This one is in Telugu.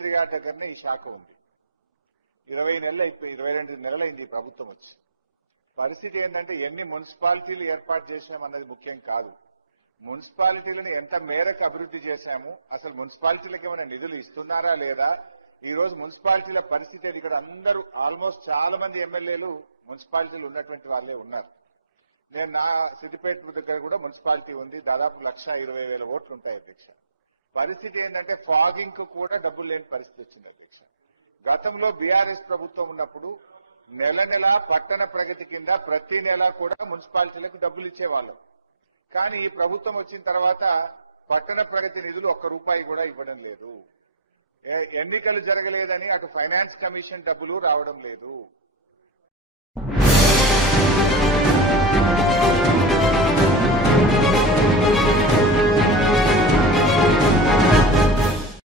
ముఖ్యమంత్రి గారి దగ్గరనే ఈ శాఖ ఉంది. 20 నెలలు అయిపోయి 22 నెలలైంది ఈ ప్రభుత్వం వచ్చి. పరిస్థితి ఏంటంటే ఎన్ని మున్సిపాలిటీలు ఏర్పాటు చేసినామన్నది ముఖ్యం కాదు. మున్సిపాలిటీలను ఎంత మేరకు అభివృద్ధి చేశాము, అసలు మున్సిపాలిటీలకు ఏమైనా నిధులు ఇస్తున్నారా లేదా, ఈ రోజు మున్సిపాలిటీల పరిస్థితి ఇక్కడ అందరూ ఆల్మోస్ట్ చాలా మంది ఎమ్మెల్యేలు మున్సిపాలిటీలు ఉన్నటువంటి వాళ్ళే ఉన్నారు. నేను నా సిద్దిపేట దగ్గర కూడా మున్సిపాలిటీ ఉంది, దాదాపు 1,20,000 ఓట్లు ఉంటాయి అధ్యక్ష. పరిస్థితి ఏంటంటే ఫాగింగ్ కు కూడా డబ్బులు లేని పరిస్థితి వచ్చింది అధ్యక్ష. గతంలో బీఆర్ఎస్ ప్రభుత్వం ఉన్నప్పుడు నెల నెల పట్టణ ప్రగతి కింద ప్రతి నెల కూడా మున్సిపాలిటీలకు డబ్బులు ఇచ్చేవాళ్ళం. కానీ ఈ ప్రభుత్వం వచ్చిన తర్వాత పట్టణ ప్రగతి నిధులు ₹1 కూడా ఇవ్వడం లేదు. ఎన్నికలు జరగలేదని అటు ఫైనాన్స్ కమిషన్ డబ్బులు రావడం లేదు.